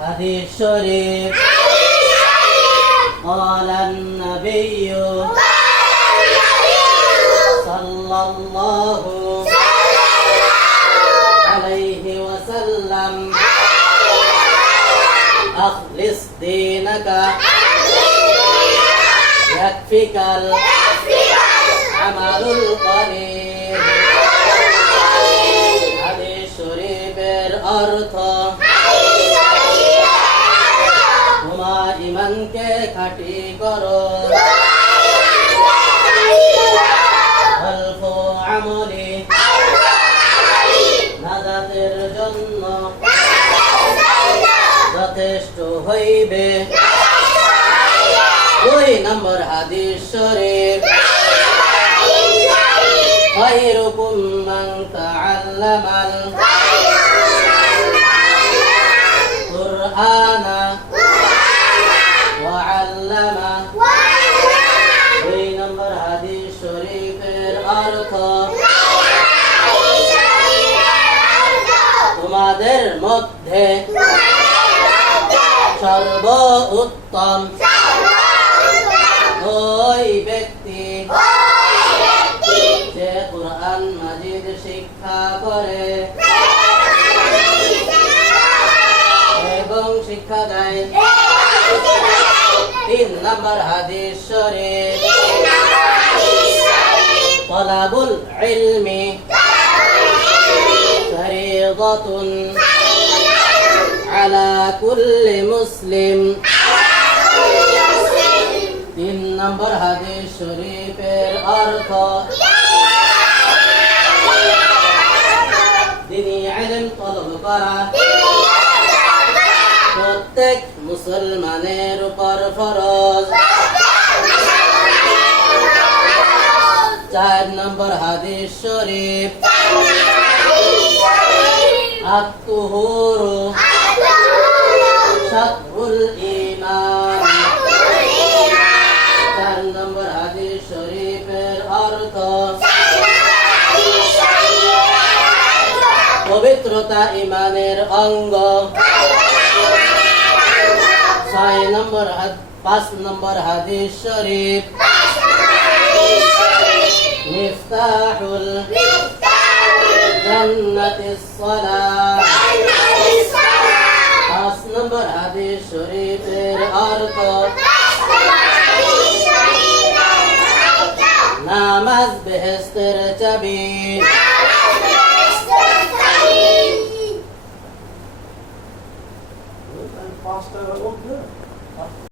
হাদিস শরীফ قال النبي صلى الله عليه وسلم أخلص دينك يكفيك العمل القليل হাদিস শরীফের অর্থ তোমার ঈমানকে খাঁটি করো অল্প আমলে নাজাতের জন্য যথেষ্ট হইবে 2 নম্বর হাদিস শরীফ خيركم من تعلم القرآن وعلمه 2 নম্বর হাদিস শরীফের অর্থ তোমাদের মধ্যে সর্বোত্তম ওই ব্যক্তি যে কুরআন মাজিদ শিক্ষা করে এবং শিক্ষা দেয় 3 নম্বর হাদিস শরীফ তালাবুল ইলমি ফরিদাতুন আলা কুল্লি মুসলিম 3 নম্বর হাদিস শরীফের অর্থ দ্বীনি ইলম তলব করা প্রত্যেক মুসলমানের উপর ফরজ 4 নম্বর হাদিস শরীফ আত-তুহুরু শাতরুল ঈমান 4 নম্বর হাদিস শরীফের অর্থ পবিত্রতা ঈমানের অঙ্গ 5 নম্বর হাদিস শরীফ মিফতাহুল জান্নাতিস সালাহ 5 নম্বর হাদিস শরীফের অর্থ নামাজ বেহেশতের চাবি